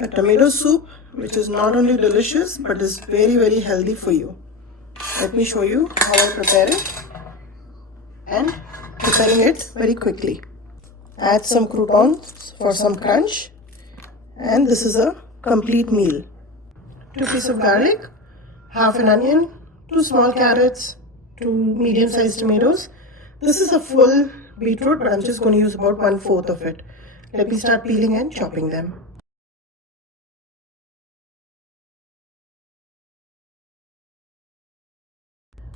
a tomato soup which is not only delicious but is very healthy for you. Let me show you how I prepare it, and preparing it very quickly. Add some croutons for some crunch, and this is a complete meal. 2 pieces of garlic, half an onion, 2 small carrots, 2 medium-sized tomatoes. This is a full beetroot, but I'm just going to use about 1/4 of it. Let me start peeling and chopping them.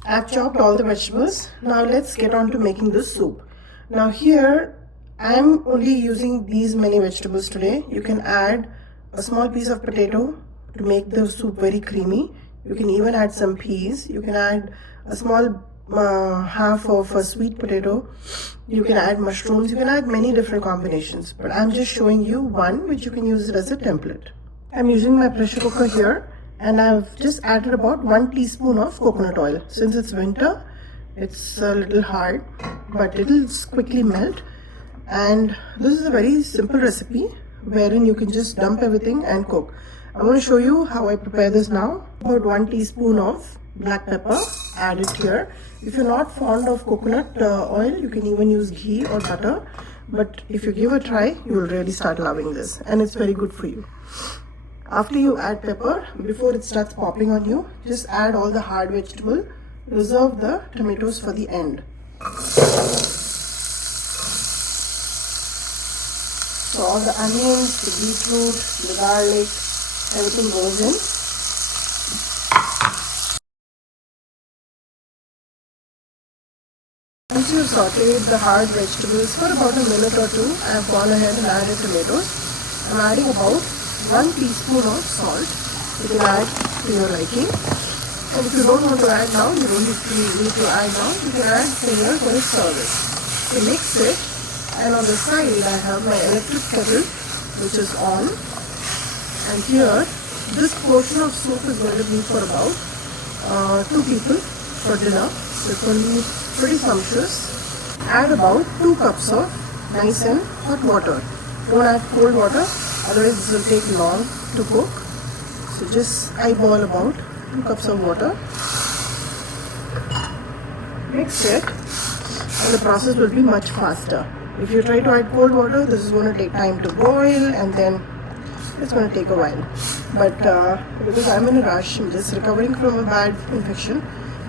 I've chopped all the vegetables. Now let's get on to making the soup. Now here I'm only using these many vegetables today. You can add a small piece of potato to make the soup very creamy. You can even add some peas. You can add a small half of a sweet potato. You can add mushrooms. You can add many different combinations, but I'm just showing you one which you can use it as a template. I'm using my pressure cooker here, and I've just added about 1 teaspoon of coconut oil. Since it's winter, it's a little hard, but it'll quickly melt. And this is a very simple recipe wherein you can just dump everything and cook. I'm going to show you how I prepare this now. About 1 teaspoon of black pepper, add it here. If you're not fond of coconut oil, you can even use ghee or butter. But if you give a try, you will really start loving this, and it's very good for you. After you add pepper, before it starts popping on you, just add all the hard vegetable. Reserve the tomatoes for the end. So all the onions, the beetroot, the garlic, everything goes in. Once you have sauteed the hard vegetables for about a minute or two, I have gone ahead and added tomatoes. I'm adding about 1 teaspoon of salt. You can add to your liking. And if you don't want to add now, you don't need to add now. You can add later for its service. You mix it, and on the side I have my electric kettle which is on. And here, this portion of soup is going to be for about 2 people for dinner. So it's going to be pretty sumptuous. Add about 2 cups of nice and hot water. Don't add cold water, otherwise this will take long to cook. So just eyeball about 2 cups of water. Mix it, and the process will be much faster. If you try to add cold water, this is going to take time to boil, and then it's going to take a while. But because I'm in a rush, I'm just recovering from a bad infection,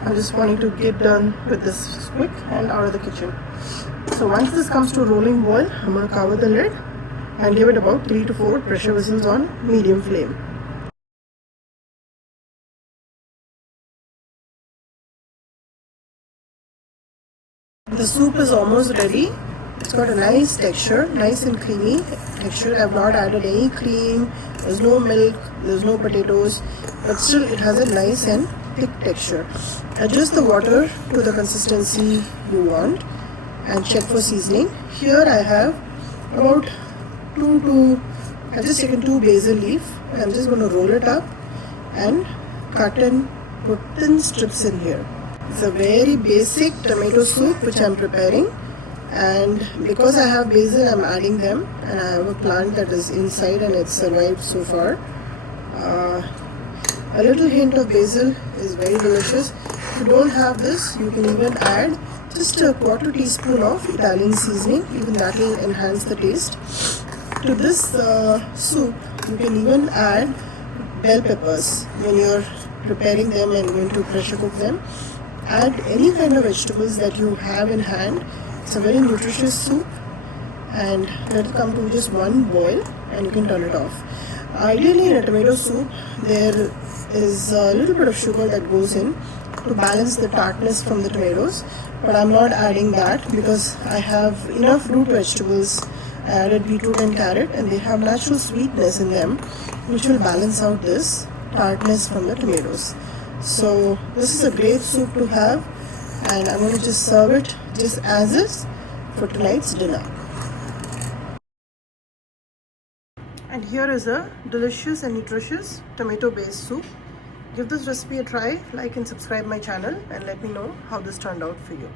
I'm just wanting to get done with this quick and out of the kitchen. So once this comes to a rolling boil, I'm going to cover the lid and give it about 3 to 4 pressure whistles on medium flame. The soup is almost ready. It's got a nice texture, nice and creamy texture. I've not added any cream, there's no milk, there's no potatoes, but still it has a nice and thick texture. Adjust the water to the consistency you want and check for seasoning. Here I have about I've just taken 2 basil leaf, and I'm just going to roll it up and cut and put thin strips in here. It's a very basic tomato soup which I'm preparing, and because I have basil, I'm adding them, and I have a plant that is inside and it's survived so far. A little hint of basil is very delicious. If you don't have this, you can even add just a 1/4 teaspoon of Italian seasoning. Even that will enhance the taste. To this soup, you can even add bell peppers when you're preparing them and going to pressure cook them. Add any kind of vegetables that you have in hand. It's a very nutritious soup, and let it come to just 1 boil and you can turn it off. Ideally, in a tomato soup, there is a little bit of sugar that goes in to balance the tartness from the tomatoes, but I'm not adding that because I have enough root vegetables. I added beetroot and carrot, and they have natural sweetness in them which will balance out this tartness from the tomatoes. So this is a great soup to have, and I'm going to just serve it just as is for tonight's dinner. And here is a delicious and nutritious tomato based soup. Give this recipe a try, like and subscribe my channel, and let me know how this turned out for you.